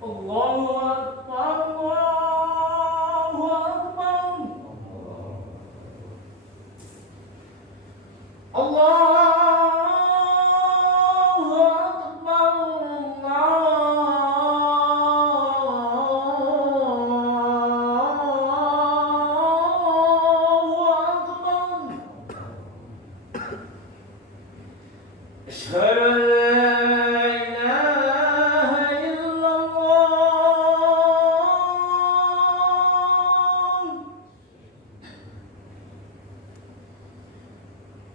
Allahu Akbar, Allahu Akbar. Allahu Akbar, Allahu Akbar. Asyhadu an la ilaha illallah.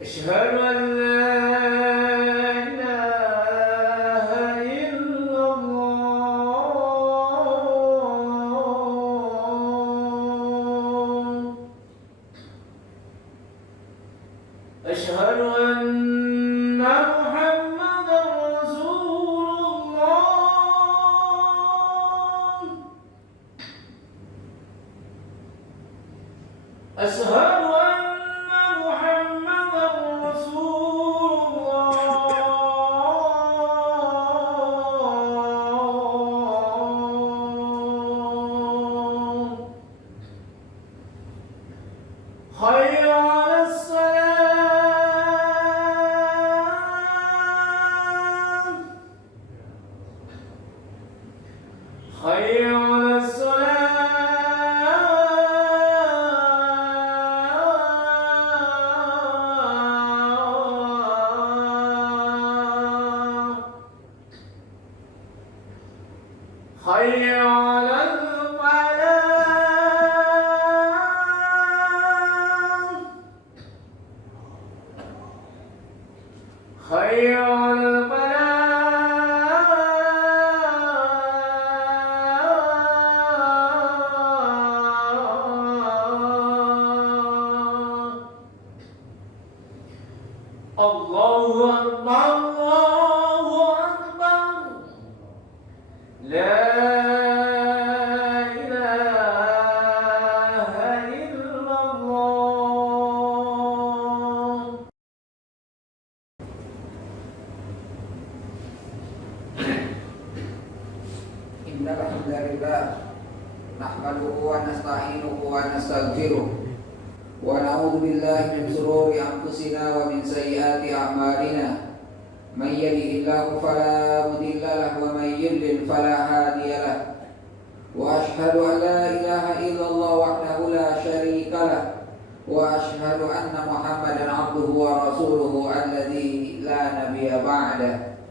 Asyhadu an la ilaha illallah. Asyhadu anna Muhammadar Rasulullah. Asyhadu anna Muhammadar Rasulullah. Hayya 'alas salam. Hayya 'alas salam. Hayya 'alal falah. Hayya 'alal falah. Allahu Akbar, Allahu Akbar. La ilaha illallah. Innal hamdalillah nahmaduhu wa nasta'inuhu wa nastaghfiruh wa na'udzu billahi min shururi anfusina wa min sayyiati a'malina. May yahdihillahu fala mudilla lahu wa may yudlil fala hadiya lahu. Wa ashhadu an la ilaha illallah wahdahu la syarika lahu wa ashhadu anna Muhammadan 'abduhu wa rasuluhu alladzi la nabiyya ba'dahu.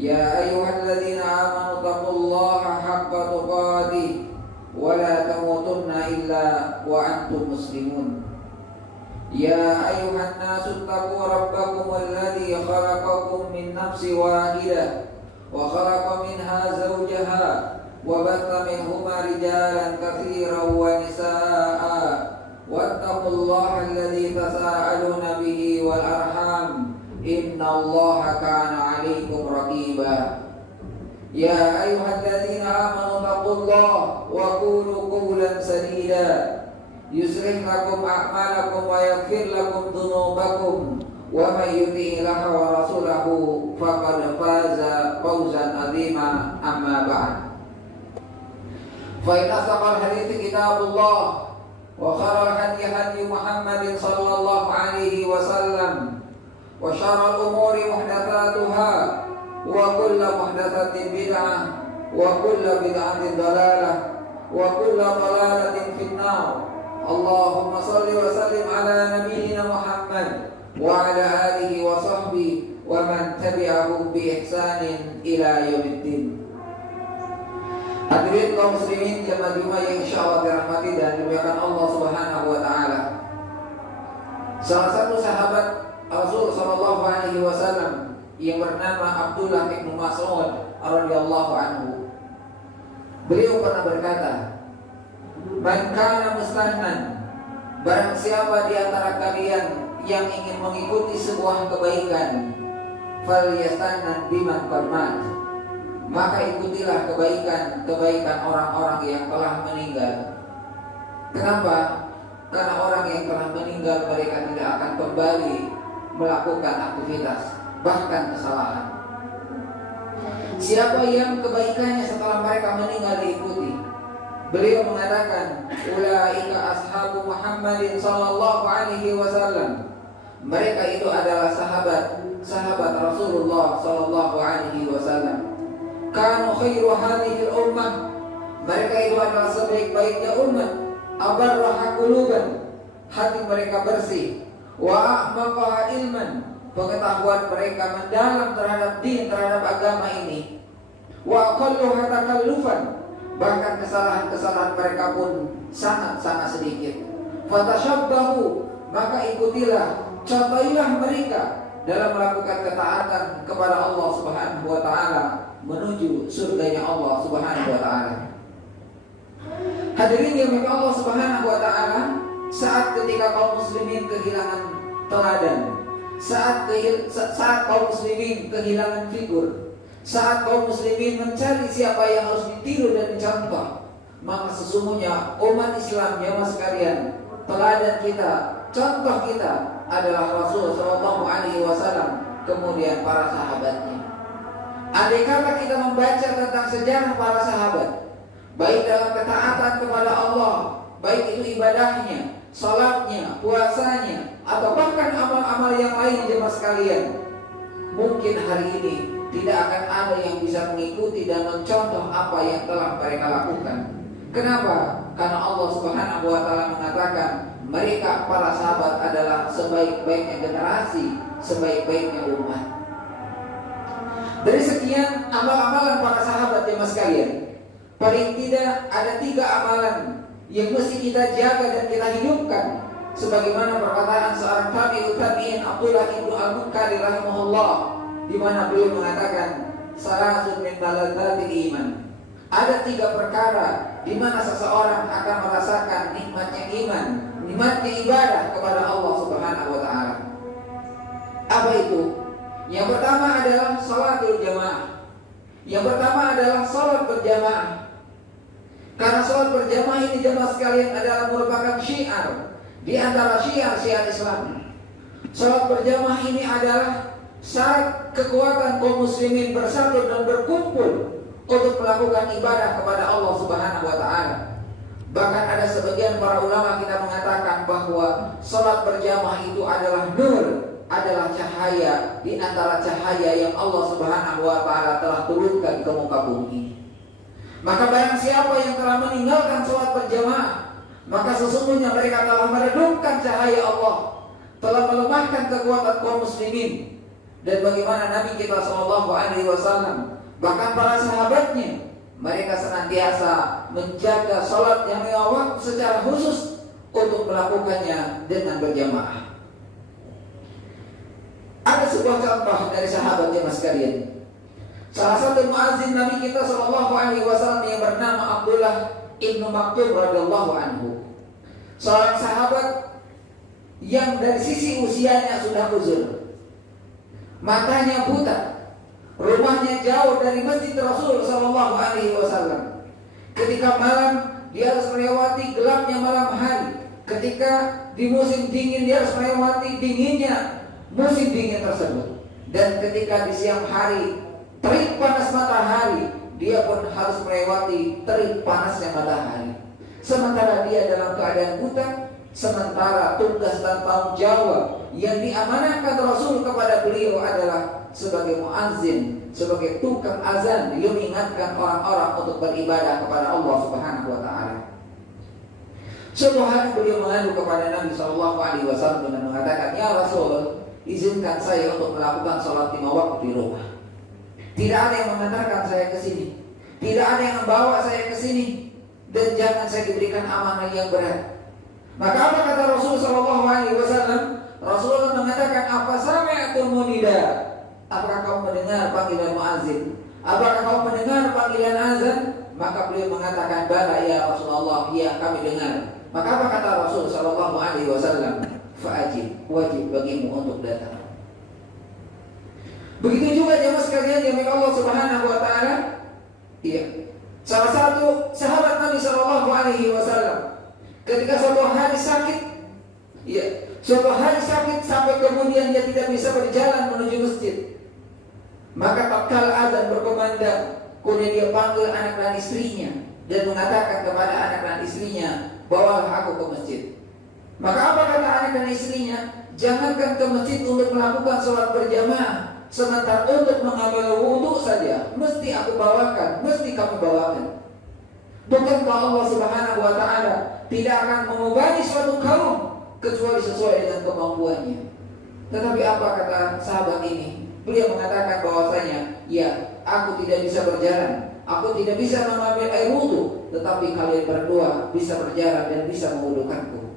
Ya ayyuhalladzina amanu taqullaha haqqa tuqatih wa la tamutunna illa wa antum muslimun. Ya ayyuhan nasu taqu rabbakum alladzi khalaqakum min nafsin wahidah wa khalaqa minha zawjaha wa batha minhuma rijalan katsiran wa nisaa'a wattaqullaha alladzi tasaaluna bihi wal arham innallaha kana 'alaikum raqiba. Ya ayyuhalladzina amanu taqullaha wa qulu qawlan sadida yuslih lakum a'malakum wa yaghfir lakum dhunubakum wa may yuti'illaha wa rasulahu faqad faza fawzan 'azima. Amma ba'd. Fa inna asdaqal hadithi kitabullah wa khairal hadi hadi Muhammadin sallallahu alaihi wasallam wa syarrul umuri muhdatsatuha wa kullu muhdatsatin bid'ah wa kullu bid'atin dalalah wa kullu dalalatin finnar. Allahumma salli wa sallim ala nabiyyina Muhammad wa ala alihi wa sahbihi wa man tabi'ahum bi ihsanin ila yaumiddin. Hadirin kaum muslimin jamaah Jumat yang insyaallah dirahmati dan dimuliakan Allah Subhanahu wa taala. Salah satu sahabat Rasul sallallahu alaihi wasallam yang bernama Abdullah bin Mas'ud radhiyallahu anhu, beliau pernah berkata, "Man kana mustannan, barang siapa di antara kalian yang ingin mengikuti sebuah kebaikan, falyastannan biman qad mat, maka ikutilah kebaikan orang-orang yang telah meninggal." Kenapa? Karena orang yang telah meninggal mereka tidak akan kembali melakukan aktivitas, bahkan kesalahan. Siapa yang kebaikannya setelah mereka meninggal diikuti. Beliau mengatakan, ulaika ashabu Muhammadin sallallahu alaihi wasallam. Mereka itu adalah sahabat Rasulullah sallallahu alaihi wasallam. Kanu khairu hadhil ummah. Mereka itu adalah sebaik-baiknya umat. Abarraha quluban. Hati mereka bersih. Wa a'maqaha ilman. Pengetahuan mereka mendalam terhadap din, terhadap agama ini. Wa aqalluha takallufan. Bahkan kesalahan-kesalahan mereka pun sangat-sangat sedikit. Fatashabbahu, maka ikutilah, contohilah mereka dalam melakukan ketaatan kepada Allah Subhanahu wa taala menuju surganya Allah Subhanahu wa taala. Hadirin yang dimuliakan Allah Subhanahu wa taala, saat ketika kaum muslimin kehilangan teladan, saat kaum muslimin kehilangan figur, saat kaum muslimin mencari siapa yang harus ditiru dan dicontoh, maka sesungguhnya umat Islam jamaah sekalian, teladan kita, contoh kita adalah Rasul sallallahu alaihi wasallam, kemudian para sahabatnya. Andai kata kita membaca tentang sejarah para sahabat, baik dalam ketaatan kepada Allah, baik itu ibadahnya, salatnya, puasanya, atau bahkan amal-amal yang lain jemaah sekalian, mungkin hari ini tidak akan ada yang bisa mengikuti dan mencontoh apa yang telah mereka lakukan. Kenapa? Karena Allah Subhanahu wa taala mengatakan mereka para sahabat adalah sebaik-baiknya generasi, sebaik-baiknya umat. Dari sekian amal-amalan para sahabat jemaah sekalian, paling tidak ada 3 amalan yang mesti kita jaga dan kita hidupkan, sebagaimana perkataan seorang tabi'ut tabi'in Abdullah ibnu Al-Muqari rahimahullah, di mana beliau mengatakan salasun min maladzatil iman. Ada 3 perkara di mana seseorang akan merasakan nikmatnya iman, nikmatnya ibadah kepada Allah Subhanahu wa taala. Apa itu? Yang pertama adalah salatul jamaah. Yang pertama adalah salat berjamaah. Karena salat berjamaah ini jemaah sekalian adalah merupakan syiar di antara syiar-syiar Islam. Salat berjamaah ini adalah syarat kekuatan kaum muslimin bersatu dan berkumpul untuk melakukan ibadah kepada Allah Subhanahu wa taala. Bahkan ada sebagian para ulama kita mengatakan bahwa salat berjamaah itu adalah nur, adalah cahaya di antara cahaya yang Allah Subhanahu wa taala telah turunkan ke muka bumi. Maka barang siapa yang telah meninggalkan salat berjamaah, maka sesungguhnya mereka telah meredupkan cahaya Allah, telah melemahkan kekuatan kaum muslimin. Dan bagaimana Nabi kita sallallahu alaihi wasallam, bahkan para sahabatnya, mereka senantiasa menjaga salat yang lima waktu secara khusus untuk melakukannya dengan berjamaah. Ada sebuah contoh dari sahabat jemaah sekalian. Salah satu muazzin Nabi kita sallallahu alaihi wasallam yang bernama Abdullah ibnu Maktum radhiyallahu anhu. Seorang sahabat yang dari sisi usianya sudah uzur, matanya buta, rumahnya jauh dari masjid Rasul sallallahu alaihi wasallam. Ketika malam dia harus melewati gelapnya malam hari. Ketika di musim dingin dia harus melewati dinginnya musim dingin tersebut. Dan ketika di siang hari terik panas matahari, dia pun harus melewati terik panasnya matahari. Sementara dia dalam keadaan buta, sementara tugas dan tanggung jawab yang diamanahkan Rasul kepada beliau adalah sebagai muazzin, sebagai tukang azan, yang mengingatkan orang-orang untuk beribadah kepada Allah Subhanahu wa taala. Suatu hari beliau mengadu kepada Nabi sallallahu alaihi wasallam dengan mengatakan, "Ya Rasul, izinkan saya untuk melakukan sholat 5 waktu di rumah. Tidak ada yang mengantarkan saya ke sini, tidak ada yang membawa saya ke sini, dan jangan saya diberikan amanah yang berat." Maka apa kata Rasul sallallahu alaihi wasallam? Rasulullah mengatakan, "Apa sami'tum munida?" Apakah kamu mendengar panggilan muazzin? Apakah kamu mendengar panggilan azan? Maka beliau mengatakan, "Bala ya Rasulullah, ya kami dengar." Maka apa kata Rasul sallallahu alaihi wasallam? Fa'ajib, wajib bagimu untuk datang. Begitu juga jemaah sekalian yang Allah Subhanahu wa taala. Iya. Salah satu sahabat Nabi sallallahu alaihi wasallam ketika suatu hari sakit, suatu hari sakit sampai kemudian dia tidak bisa berjalan menuju masjid. Maka tatkala azan berkumandang, kemudian dia panggil anak dan istrinya dan mengatakan kepada anak dan istrinya, bawalah aku ke masjid. Maka apa kata anak dan istrinya? Jangankan ke masjid untuk melakukan sholat berjamaah, sementara untuk mengambil wudhu saja mesti aku bawakan, mesti kamu bawakan. Bukankah Allah Subhanahu wa Ta'ala tidak akan membebani suatu kaum kecuali sesuai dengan kemampuannya? Tetapi apa kata sahabat ini? Beliau mengatakan bahwasanya, ya, aku tidak bisa berjalan, aku tidak bisa mengambil air wudhu, tetapi kalian berdua bisa berjalan dan bisa mewudukanku.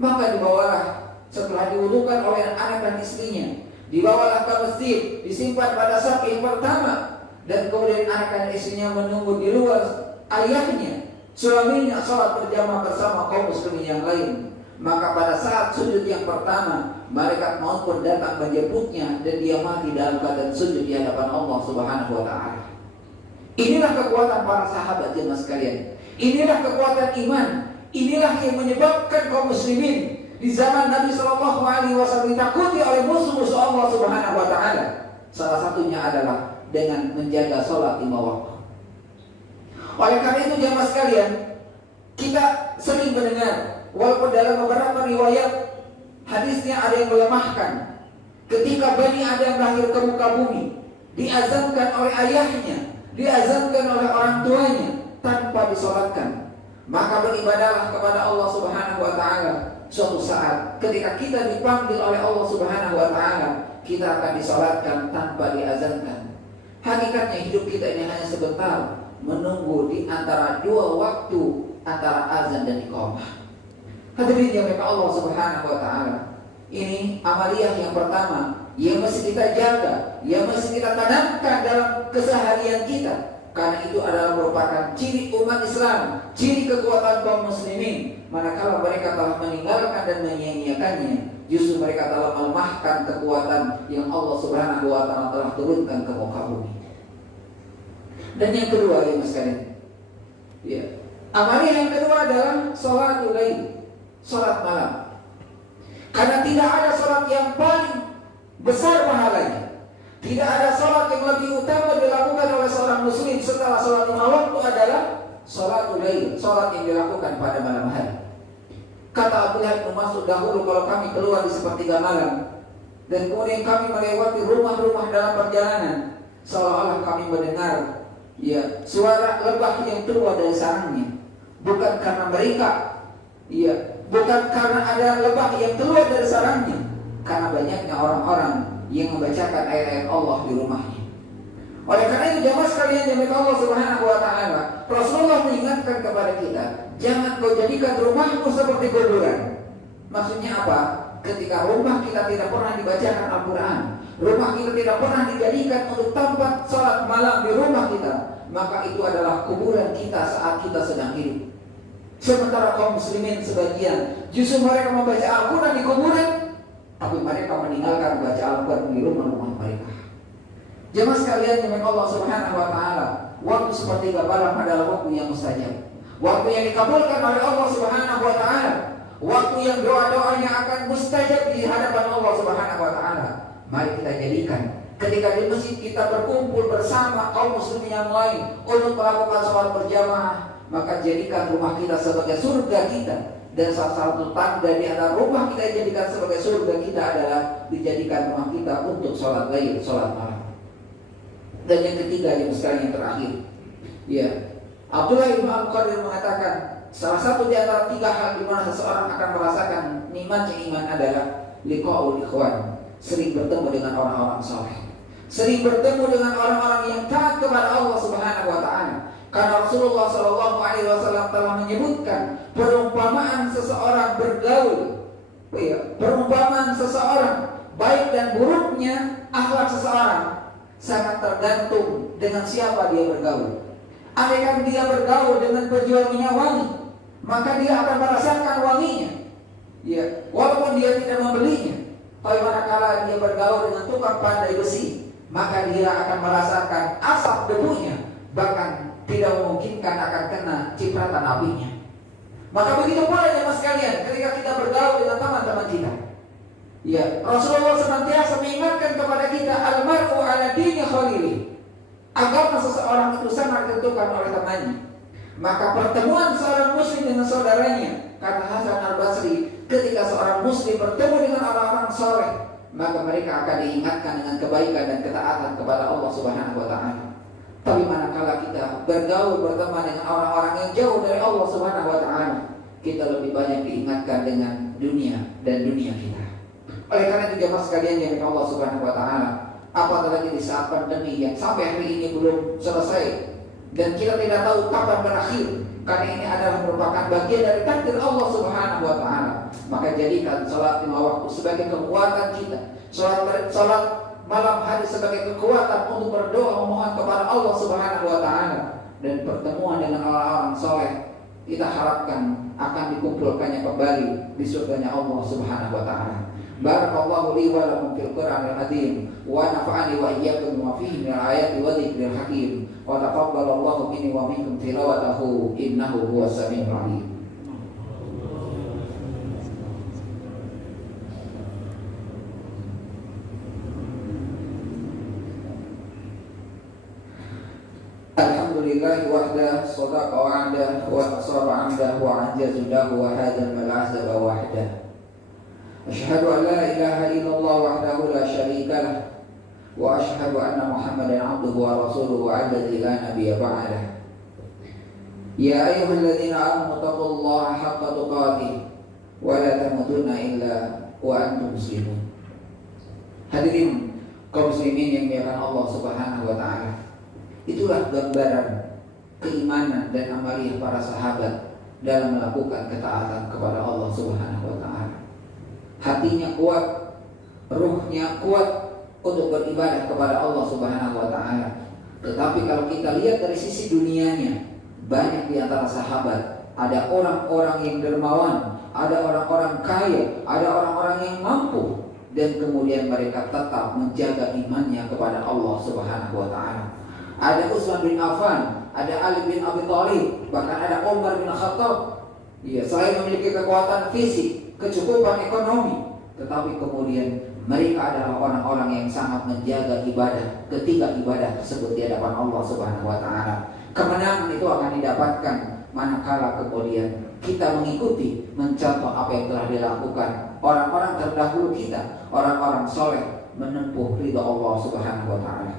Maka dibawalah, setelah diwudukan oleh anak dan istrinya, dibawalah ke masjid, disimpan pada saf yang pertama, dan kemudian anak dan istrinya menunggu di luar ayahnya, suaminya sholat berjamaah bersama kaum muslimin yang lain. Maka pada saat sujud yang pertama, malaikat maut pun datang menjemputnya dan dia mati dalam keadaan sujud di hadapan Allah Subhanahu wa Ta'ala. Inilah kekuatan para sahabat jemaah sekalian. Inilah kekuatan iman. Inilah yang menyebabkan kaum muslimin di zaman Nabi Shallallahu Alaihi Wasallam ditakuti oleh musuh-musuh Allah Subhanahu wa Ta'ala. Salah satunya adalah dengan menjaga sholat 5 waktu. Oleh karena itu jemaah sekalian, kita sering mendengar, walaupun dalam beberapa riwayat hadisnya ada yang melemahkan, ketika Bani Adam lahir ke muka bumi, diazankan oleh ayahnya, diazankan oleh orang tuanya tanpa disolatkan. Maka beribadahlah kepada Allah Subhanahu wa Ta'ala. Suatu saat ketika kita dipanggil oleh Allah Subhanahu wa Ta'ala, kita akan disolatkan tanpa diazankan. Hakikatnya hidup kita ini hanya sebentar, menunggu di antara 2 waktu antara azan dan iqamah. Hadirin yang dirahmati Allah Subhanahu wa Ta'ala, ini amaliyah yang pertama yang mesti kita jaga, yang mesti kita tanamkan dalam keseharian kita. Karena itu adalah merupakan ciri umat Islam, ciri kekuatan kaum muslimin. Manakala mereka telah meninggalkan dan menyia-nyiakannya, justru mereka telah melemahkan kekuatan yang Allah Subhanahu wa Ta'ala telah turunkan ke muka bumi. Dan yang kedua ya mas sekalian, ya, amaliyah yang kedua adalah sholatul lail, sholat malam. Karena tidak ada sholat yang paling besar pahalanya, tidak ada sholat yang lebih utama dilakukan oleh seorang muslim setelah sholat 5 waktu adalah sholatul lail, sholat yang dilakukan pada malam hari. Kata Abdullah bin Mas'ud, dahulu kalau kami keluar di sepertiga malam dan kemudian kami melewati rumah-rumah dalam perjalanan, seolah-olah kami mendengar, ya, suara lebah yang keluar dari sarangnya. Bukan karena mereka, ya, bukan karena ada lebah yang keluar dari sarangnya, karena banyaknya orang-orang yang membacakan ayat-ayat Allah di rumahnya. Oleh karena itu jamaah sekalian yang dirahmati Allah Subhanahu wa Ta'ala, Rasulullah mengingatkan kepada kita, jangan kau jadikan rumahmu seperti kuburan. Maksudnya apa? Ketika rumah kita tidak pernah dibacakan Al-Quran, rumah kita tidak pernah dijadikan untuk tempat sholat malam di rumah kita, maka itu adalah kuburan kita saat kita sedang hidup. Sementara kaum muslimin sebagian justru mereka membaca Al-Quran di kuburan, tapi mereka meninggalkan baca Al-Quran di rumah-rumah mereka. Jemaah sekalian yang Allah Subhanahu wa Ta'ala, waktu sepertiga malam adalah waktu yang mustajab, waktu yang dikabulkan oleh Allah Subhanahu wa Ta'ala, waktu yang doa-doanya akan mustajab di hadapan Allah Subhanahu wa Ta'ala. Mari kita jadikan ketika di masjid kita berkumpul bersama kaum muslimin yang lain untuk melakukan sholat berjamaah, maka jadikan rumah kita sebagai surga kita. Dan salah satu tanda di antara rumah kita jadikan sebagai surga kita adalah dijadikan rumah kita untuk sholat lail, sholat malam. Dan yang ketiga yang sekali yang terakhir, ya, Abdullah bin Al-Qadir mengatakan salah satu di antara 3 hal di mana seseorang akan merasakan nikmatnya iman adalah liqa'ul ikhwan, sering bertemu dengan orang-orang saleh, sering bertemu dengan orang-orang yang taat kepada Allah Subhanahu wa Ta'ala. Karena Rasulullah Shallallahu Alaihi Wasallam telah menyebutkan perumpamaan seseorang bergaul, ya, perumpamaan seseorang baik dan buruknya akhlak seseorang sangat tergantung dengan siapa dia bergaul. Andaikan dia bergaul dengan penjual minyak wangi, maka dia akan merasakan wanginya, ya, walaupun dia tidak membelinya. Tapi manakala dia bergaul dengan tukang pandai besi, maka dia akan merasakan asap debunya, bahkan tidak memungkinkan akan kena cipratan apinya. Maka begitu pula jemaah sekalian, ketika kita bergaul dengan teman-teman kita, Ya, Rasulullah senantiasa mengingatkan kepada kita almaru ala dini khalili. Agama seseorang itu sangat ditentukan oleh temannya. Maka pertemuan seorang muslim dengan saudaranya, kata Hasan al-Basri, ketika seorang muslim bertemu dengan orang-orang soleh, maka mereka akan diingatkan dengan kebaikan dan ketaatan kepada Allah Subhanahu wa taala. Tapi manakala kita bergaul berteman dengan orang-orang yang jauh dari Allah Subhanahu wa taala, kita lebih banyak diingatkan dengan dunia dan dunia kita. Oleh karena itu jemaah sekalian yang dirahmati Allah Subhanahu wa taala, apatah lagi di saat pandemi yang sampai hari ini belum selesai dan kita tidak tahu kapan berakhir, karena ini adalah merupakan bagian dari takdir Allah Subhanahu wa taala. Maka jadikan salat 5 waktu sebagai kekuatan kita, salat malam hari sebagai kekuatan untuk berdoa memohon kepada Allah Subhanahu wa taala, dan pertemuan dengan orang-orang soleh kita harapkan akan dikumpulkannya kembali di surganya Allah Subhanahu wa taala. Barakallahu li wa lakum fil Qur'anil azim wa nafa'ani wa iyyakum bima fihi minal ayati wa dzikril hakim wa taqabbalallahu minni wa minkum tilawatahu innahu huwas samiul alim. Alhamdulillah wahda sadaqa wa'ada wa nasara 'amda wa anjazudahu wa hadal mal'azaba wahda. Asyhadu an la ilaha illallah wahdahu la syarika lah wa asyhadu anna Muhammadan 'abduhu wa rasuluhu alladzi la nabiyya ba'dah. Ya ayyuhalladzina amanu taqullaha haqqa tuqatih wa la tamutunna illa wa antum muslimun. Hadirin kaum muslimin yang dimuliakan Allah Subhanahu wa taala. Itulah gambaran keimanan dan amaliyah para sahabat dalam melakukan ketaatan kepada Allah Subhanahu wa taala. Hatinya kuat, ruhnya kuat untuk beribadah kepada Allah Subhanahu wa taala. Tetapi kalau kita lihat dari sisi dunianya, banyak di antara sahabat ada orang-orang yang dermawan, ada orang-orang kaya, ada orang-orang yang mampu, dan kemudian mereka tetap menjaga imannya kepada Allah Subhanahu wa taala. Ada Utsman bin Affan, ada Ali bin Abi Thalib, bahkan ada Umar bin Khattab. Ya, selain memiliki kekuatan fisik, kecukupan ekonomi, tetapi kemudian mereka adalah orang-orang yang sangat menjaga ibadah ketika ibadah tersebut di hadapan Allah Subhanahu wa taala. Kemenangan itu akan didapatkan manakala kemudian kita mengikuti, mencontoh apa yang telah dilakukan orang-orang terdahulu kita, orang-orang soleh menempuh ridha Allah Subhanahu wa taala.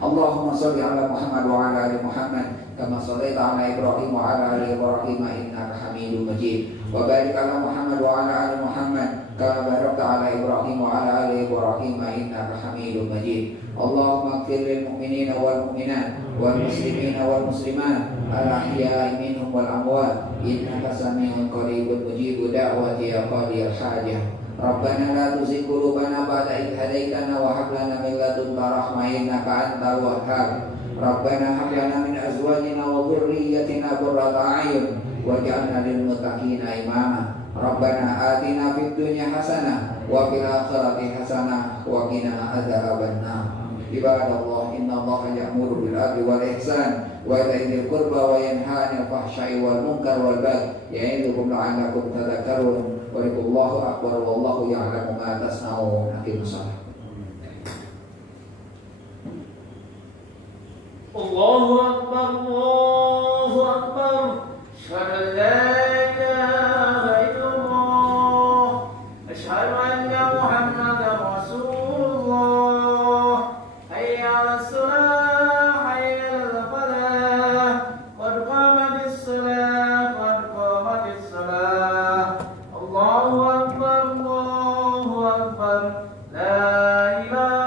Allahumma sholli ala Muhammad wa ala ali Muhammad kama shallaita ala Ibrahim wa ala ali Ibrahim innaka Hamidum Majid. Wa barik ala Muhammad wa ala ali Muhammad kama barakta ala Ibrahim wa ala ali Ibrahim innaka Hamidum Majid. Allahumma ighfir lil mu'minina wal mu'minat wal muslimina wal muslimat al ahya'i minhum wal amwat innaka sami'un qaribun mujibud da'wati ya qadiyal hajah. Rabbana la tuzigh qulubana ba'da idh hadaytana wa hab lana min ladunka rahmah innaka antal wahhab. Rabbana hab lana min azwajina wa dhurriyyatina qurrata a'yun waj'alna lil muttaqina imama. Rabbana atina fid dunya hasanah wa fil akhirati hasanah wa qina adzaban nar. Ibadallah, innallaha ya'muru bil 'adli wal ihsan wa ita'i dzil qurba wa yanha 'anil fahsya'i wal munkar wal baghi ya'idukum la'allakum tadhakkarun. Wallahu akbar wallahu ya'lamu ma tasna'un. Aqimus shalah. Allahu akbar, Allahu akbar. Asyhadu an la ilaha illallah, asyhadu anna Muhammadar Rasulullah. Hayya 'alas shalah, hayya 'alal falah. Qad qamatis shalah, qad qamatis shalah. Allahu akbar, Allahu akbar. La ilaha